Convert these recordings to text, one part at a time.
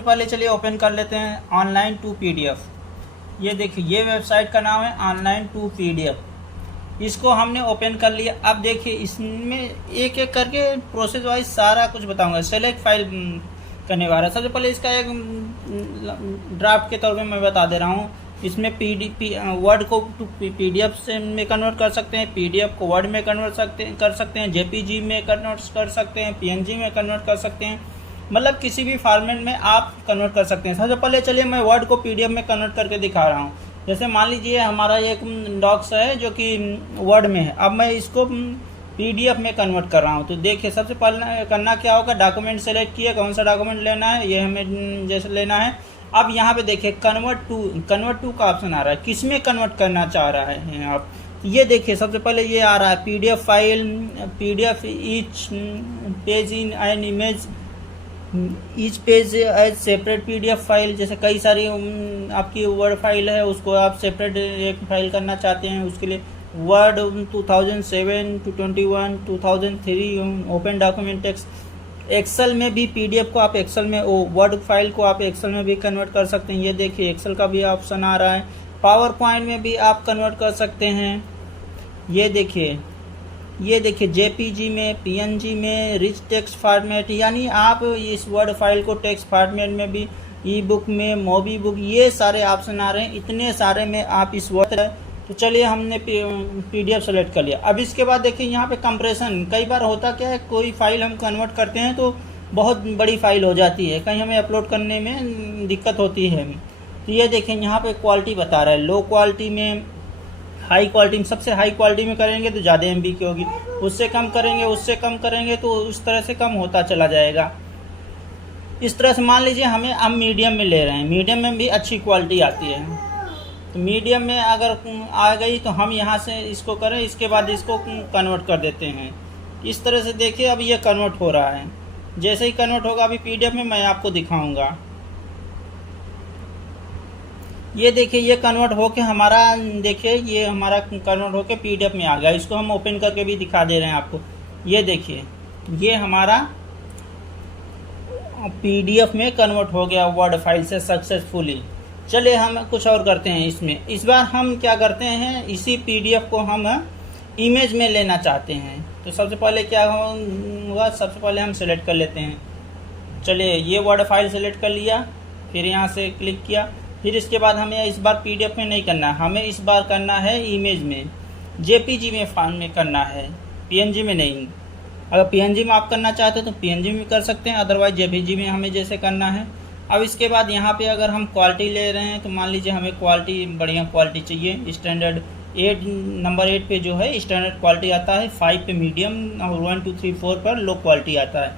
सबसे पहले चलिए ओपन कर लेते हैं ऑनलाइन टू PDF। ये देखिए, ये वेबसाइट का नाम है ऑनलाइन टू PDF। इसको हमने ओपन कर लिया। अब देखिए, इसमें एक एक करके प्रोसेस वाइज सारा कुछ बताऊंगा। सेलेक्ट फाइल करने वाला है। सबसे पहले इसका एक ड्राफ्ट के तौर पे मैं बता दे रहा हूँ। इसमें वर्ड को PDF से में कन्वर्ट कर सकते हैं, PDF को वर्ड में कन्वर्ट कर सकते हैं, JPG में कन्वर्ट कर सकते हैं, PNG में कन्वर्ट कर सकते हैं, मतलब किसी भी फॉर्मेट में आप कन्वर्ट कर सकते हैं। सबसे पहले चलिए मैं वर्ड को PDF में कन्वर्ट करके दिखा रहा हूँ। जैसे मान लीजिए हमारा एक डॉक्स है जो कि वर्ड में है। अब मैं इसको PDF में कन्वर्ट कर रहा हूँ। तो देखिए, सबसे पहले करना क्या होगा, डॉक्यूमेंट सेलेक्ट किया, कौन सा डॉक्यूमेंट लेना है, ये हमें जैसे लेना है। अब यहाँ पे देखिए कन्वर्ट टू का ऑप्शन आ रहा है, किस में कन्वर्ट करना चाह रहा है आप। ये देखिए, सबसे पहले ये आ रहा है PDF file, PDF each page in an image, each page as separate PDF file. जैसे कई सारी आपकी वर्ड फाइल है, उसको आप सेपरेट एक फाइल करना चाहते हैं, उसके लिए word 2007 to 21 2003 open document text. Excel में भी PDF को आप एक्सेल में वर्ड फाइल को आप एक्सेल में भी कन्वर्ट कर सकते हैं। ये देखिए, एक्सेल का भी ऑप्शन आ रहा है। पावर पॉइंट में भी आप कन्वर्ट कर सकते हैं। ये देखिए JPG में, PNG में, रिच टेक्स्ट फॉर्मेट, यानी आप इस वर्ड फाइल को टेक्स्ट फॉर्मेट में भी, ई बुक में, मोबी बुक, ये सारे ऑप्शन आ रहे हैं। इतने सारे में आप इस वर्ड, तो चलिए हमने PDF सेलेक्ट कर लिया। अब इसके बाद देखिए यहाँ पे कंप्रेशन। कई बार होता क्या है, कोई फाइल हम कन्वर्ट करते हैं तो बहुत बड़ी फाइल हो जाती है, कहीं हमें अपलोड करने में दिक्कत होती है। तो ये देखें, यहाँ पे क्वालिटी बता रहा है, लो क्वालिटी में, हाई क्वालिटी में। सबसे हाई क्वालिटी में करेंगे तो ज़्यादा MB की होगी, उससे कम करेंगे तो उस तरह से कम होता चला जाएगा। इस तरह से मान लीजिए हम मीडियम में ले रहे हैं, मीडियम में भी अच्छी क्वालिटी आती है। तो मीडियम में अगर आ गई तो हम यहाँ से इसको करें, इसके बाद इसको कन्वर्ट कर देते हैं। इस तरह से देखिए, अब ये कन्वर्ट हो रहा है। जैसे ही कन्वर्ट होगा अभी PDF में मैं आपको दिखाऊंगा। ये देखिए, ये कन्वर्ट होके हमारा, देखिए ये हमारा कन्वर्ट होके PDF में आ गया। इसको हम ओपन करके भी दिखा दे रहे हैं आपको। ये देखिए, ये हमारा PDF में कन्वर्ट हो गया वर्ड फाइल से सक्सेसफुली। चलिए हम कुछ और करते हैं इसमें। इस बार हम क्या करते हैं, इसी PDF को हम इमेज में लेना चाहते हैं। तो सबसे पहले क्या होगा, सबसे पहले हम सेलेक्ट कर लेते हैं। चलिए, ये वर्ड फाइल सेलेक्ट कर लिया, फिर यहाँ से क्लिक किया। फिर इसके बाद हमें इस बार PDF में नहीं करना, हमें इस बार करना है इमेज में, JPG में फॉर्म में करना है, PNG में नहीं। अगर PNG में आप करना चाहते हैं तो PNG में कर सकते हैं, अदरवाइज JPG में हमें जैसे करना है। अब इसके बाद यहाँ पे अगर हम क्वालिटी ले रहे हैं तो मान लीजिए हमें क्वालिटी, बढ़िया क्वालिटी चाहिए। स्टैंडर्ड 8 नंबर 8 पे जो है स्टैंडर्ड क्वालिटी आता है, 5 पे मीडियम और 1 2 3 4 पर लो क्वालिटी आता है।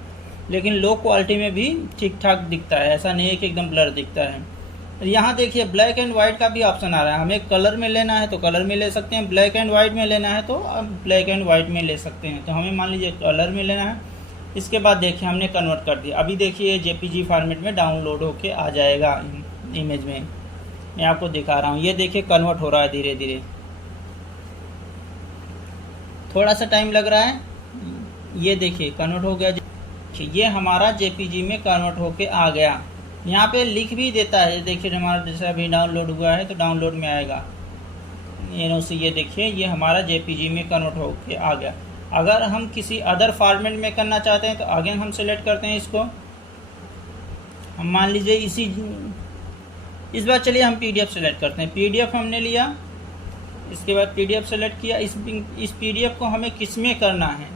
लेकिन लो क्वालिटी में भी ठीक ठाक दिखता है, ऐसा नहीं है कि एकदम ब्लर दिखता है। यहाँ देखिए, ब्लैक एंड वाइट का भी ऑप्शन आ रहा है। हमें कलर में लेना है तो कलर में ले सकते हैं, ब्लैक एंड वाइट में लेना है तो ब्लैक एंड वाइट में ले सकते हैं। तो हमें मान लीजिए कलर में लेना है। इसके बाद देखिए हमने कन्वर्ट कर दिया। अभी देखिए JPG फॉर्मेट में डाउनलोड होके आ जाएगा इमेज में। मैं आपको दिखा रहा हूँ, ये देखिए कन्वर्ट हो रहा है धीरे धीरे, थोड़ा सा टाइम लग रहा है। ये देखिए कन्वर्ट हो गया, ये हमारा JPG में कन्वर्ट होके आ गया। यहाँ पे लिख भी देता है, देखिए हमारा जैसे अभी डाउनलोड हुआ है तो डाउनलोड में आएगा। ये देखिए, ये हमारा JPG में कन्वर्ट होके आ गया। अगर हम किसी अदर फॉर्मेट में करना चाहते हैं तो अगेन हम सेलेक्ट करते हैं इसको। हम मान लीजिए इस बार चलिए हम PDF सेलेक्ट करते हैं। PDF हमने लिया, इसके बाद PDF सेलेक्ट किया। इस PDF को हमें किस में करना है,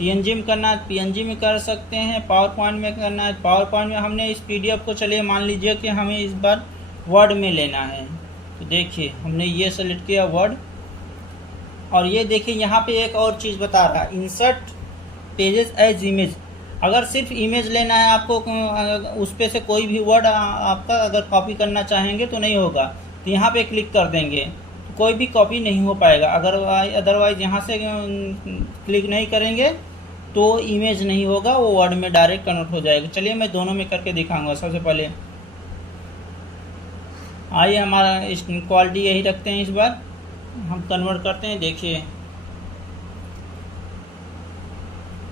PNG में करना है, PNG में कर सकते हैं, पावर पॉइंट में करना है, पावर पॉइंट में हमने इस PDF को, चलिए मान लीजिए कि हमें इस बार वर्ड में लेना है। तो देखिए हमने ये सेलेक्ट किया वर्ड। और ये देखिए यहाँ पे एक और चीज़ बता रहा है, इंसर्ट पेजेस एज इमेज। अगर सिर्फ इमेज लेना है आपको, उस पे से कोई भी वर्ड आपका अगर कॉपी करना चाहेंगे तो नहीं होगा। तो यहाँ पे क्लिक कर देंगे तो कोई भी कॉपी नहीं हो पाएगा। अदरवाइज यहाँ से क्लिक नहीं करेंगे तो इमेज नहीं होगा, वो वर्ड में डायरेक्ट कन्वर्ट हो जाएगा। चलिए मैं दोनों में करके दिखाऊंगा। सबसे पहले आइए, हमारा क्वालिटी यही रखते हैं, इस बार हम कन्वर्ट करते हैं।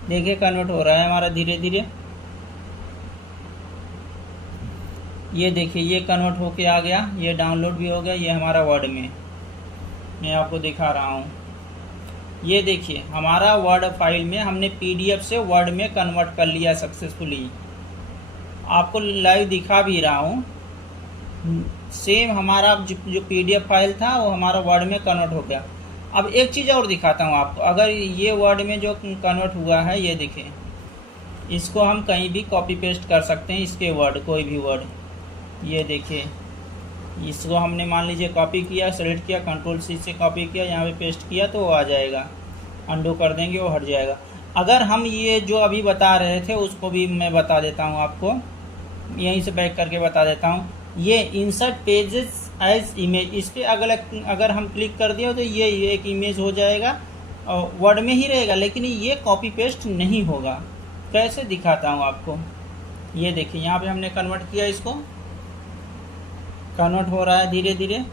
देखिए कन्वर्ट हो रहा है हमारा धीरे धीरे। ये देखिए ये कन्वर्ट होके आ गया, ये डाउनलोड भी हो गया। ये हमारा वर्ड में मैं आपको दिखा रहा हूँ। ये देखिए हमारा वर्ड फाइल में हमने पीडीएफ से वर्ड में कन्वर्ट कर लिया सक्सेसफुली। आपको लाइव दिखा भी रहा हूँ। सेम हमारा जो पीडीएफ फाइल था वो हमारा वर्ड में कन्वर्ट हो गया। अब एक चीज़ और दिखाता हूँ आपको। अगर ये वर्ड में जो कन्वर्ट हुआ है, ये देखिए, इसको हम कहीं भी कॉपी पेस्ट कर सकते हैं। इसके वर्ड, कोई भी वर्ड, ये देखिए, इसको हमने मान लीजिए कॉपी किया, सेलेक्ट किया, कंट्रोल-C से कॉपी किया, यहाँ पे पेस्ट किया तो वो आ जाएगा। अंडू कर देंगे, वो हट जाएगा। अगर हम ये जो अभी बता रहे थे उसको भी मैं बता देता हूँ आपको, यहीं से बैक करके बता देता हूँ। ये इंसर्ट पेजेस एज इमेज, इस पर अगर हम क्लिक कर दिए तो ये एक इमेज हो जाएगा और वर्ड में ही रहेगा, लेकिन ये कॉपी पेस्ट नहीं होगा। कैसे दिखाता हूँ आपको। ये देखिए यहाँ पे हमने कन्वर्ट किया, इसको कन्वर्ट हो रहा है, धीरे धीरे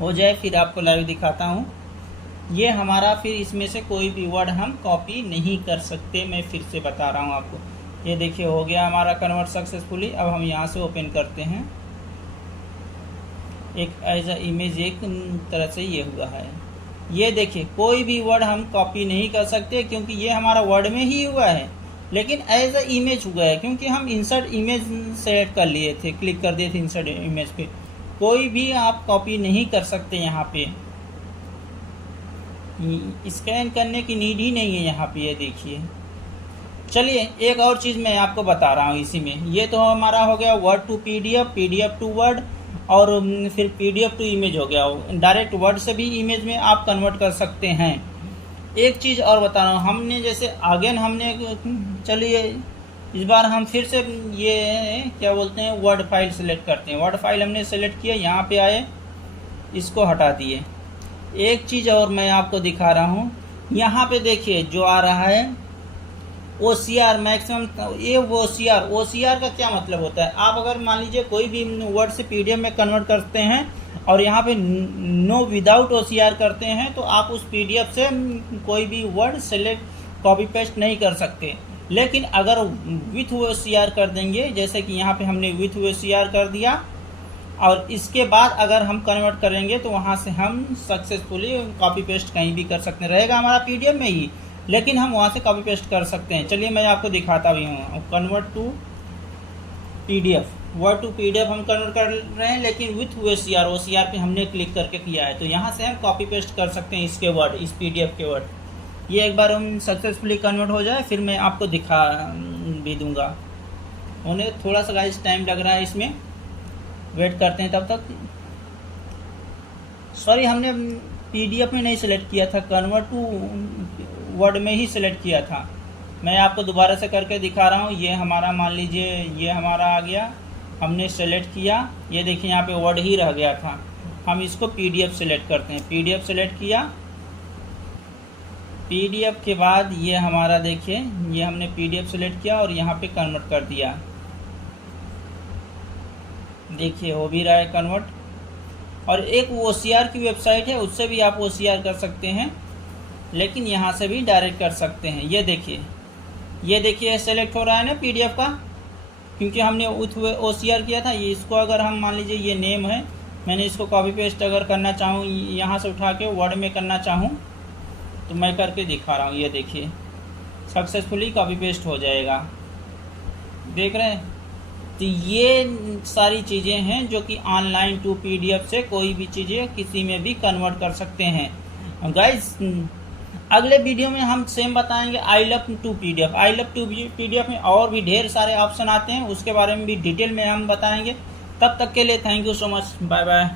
हो जाए फिर आपको लाइव दिखाता हूँ। ये हमारा फिर इसमें से कोई भी वर्ड हम कॉपी नहीं कर सकते। मैं फिर से बता रहा हूँ आपको। ये देखिए हो गया हमारा कन्वर्ट सक्सेसफुली। अब हम यहाँ से ओपन करते हैं। एक एज अ इमेज एक तरह से ये हुआ है। ये देखिए कोई भी वर्ड हम कॉपी नहीं कर सकते क्योंकि ये हमारा वर्ड में ही हुआ है, लेकिन एज अ इमेज हुआ है क्योंकि हम इंसर्ट इमेज सेलेक्ट कर लिए थे, क्लिक कर दिए थे इंसर्ट इमेज पे। कोई भी आप कॉपी नहीं कर सकते। यहाँ पे स्कैन करने की नीड ही नहीं है यहाँ पे। ये देखिए, चलिए एक और चीज़ मैं आपको बता रहा हूँ इसी में। ये तो हमारा हो गया word to PDF, PDF to word, और फिर पीडीएफ टू इमेज हो गया। डायरेक्ट वर्ड से भी इमेज में आप कन्वर्ट कर सकते हैं। एक चीज़ और बता रहा हूँ, हमने जैसे अगेन हमने, चलिए इस बार हम फिर से ये क्या बोलते हैं वर्ड फाइल सेलेक्ट करते हैं। वर्ड फाइल हमने सेलेक्ट किया, यहाँ पे आए, इसको हटा दिए। एक चीज़ और मैं आपको दिखा रहा हूँ। यहाँ पे देखिए जो आ रहा है OCR मैक्सिमम। ये OCR का क्या मतलब होता है। आप अगर मान लीजिए कोई भी वर्ड से पीडीएफ में कन्वर्ट करते हैं और यहाँ पे नो विदाउट OCR करते हैं तो आप उस पीडीएफ से कोई भी वर्ड सेलेक्ट कॉपी पेस्ट नहीं कर सकते। लेकिन अगर विथ OCR कर देंगे, जैसे कि यहाँ पे हमने विथ OCR कर दिया, और इसके बाद अगर हम कन्वर्ट करेंगे तो वहाँ से हम सक्सेसफुली कॉपी पेस्ट कहीं भी कर सकते हैं। रहेगा हमारा पीडीएफ में ही, लेकिन हम वहाँ से कॉपी पेस्ट कर सकते हैं। चलिए मैं आपको दिखाता भी हूँ। Convert to PDF, word to PDF हम कन्वर्ट कर रहे हैं, लेकिन विथ OCR पे हमने क्लिक करके किया है, तो यहाँ से हम कॉपी पेस्ट कर सकते हैं इसके वर्ड, इस पीडीएफ के वर्ड। ये एक बार हम सक्सेसफुली कन्वर्ट हो जाए फिर मैं आपको दिखा भी दूँगा। उन्हें थोड़ा सा गाइस टाइम लग रहा है, इसमें वेट करते हैं तब तक। सॉरी, हमने पीडीएफ में नहीं सेलेक्ट किया था, कन्वर्ट टू वर्ड में ही सेलेक्ट किया था। मैं आपको दोबारा से करके दिखा रहा हूँ। ये हमारा मान लीजिए ये हमारा आ गया, हमने सेलेक्ट किया, ये देखिए यहाँ पे वर्ड ही रह गया था। हम इसको पीडीएफ सेलेक्ट करते हैं। पीडीएफ सेलेक्ट किया, पीडीएफ के बाद ये हमारा देखिए, ये हमने पीडीएफ सेलेक्ट किया और यहाँ पे कन्वर्ट कर दिया। देखिए हो भी रहा है कन्वर्ट। और एक OCR की वेबसाइट है, उससे भी आप OCR कर सकते हैं, लेकिन यहाँ से भी डायरेक्ट कर सकते हैं। ये देखिए सेलेक्ट हो रहा है ना पीडीएफ का, क्योंकि हमने OCR किया था। ये इसको अगर हम मान लीजिए ये नेम है, मैंने इसको कॉपी पेस्ट अगर करना चाहूँ, यहाँ से उठा के वर्ड में करना चाहूँ तो मैं करके दिखा रहा हूँ। ये देखिए सक्सेसफुली कॉपी पेस्ट हो जाएगा, देख रहे हैं। तो ये सारी चीज़ें हैं जो कि ऑनलाइन टू पीडीएफ से कोई भी चीज़ें किसी में भी कन्वर्ट कर सकते हैं। गाइस अगले वीडियो में हम सेम बताएंगे I love to PDF. I love to PDF में और भी ढेर सारे ऑप्शन आते हैं, उसके बारे में भी डिटेल में हम बताएंगे। तब तक के लिए thank you so much, bye bye.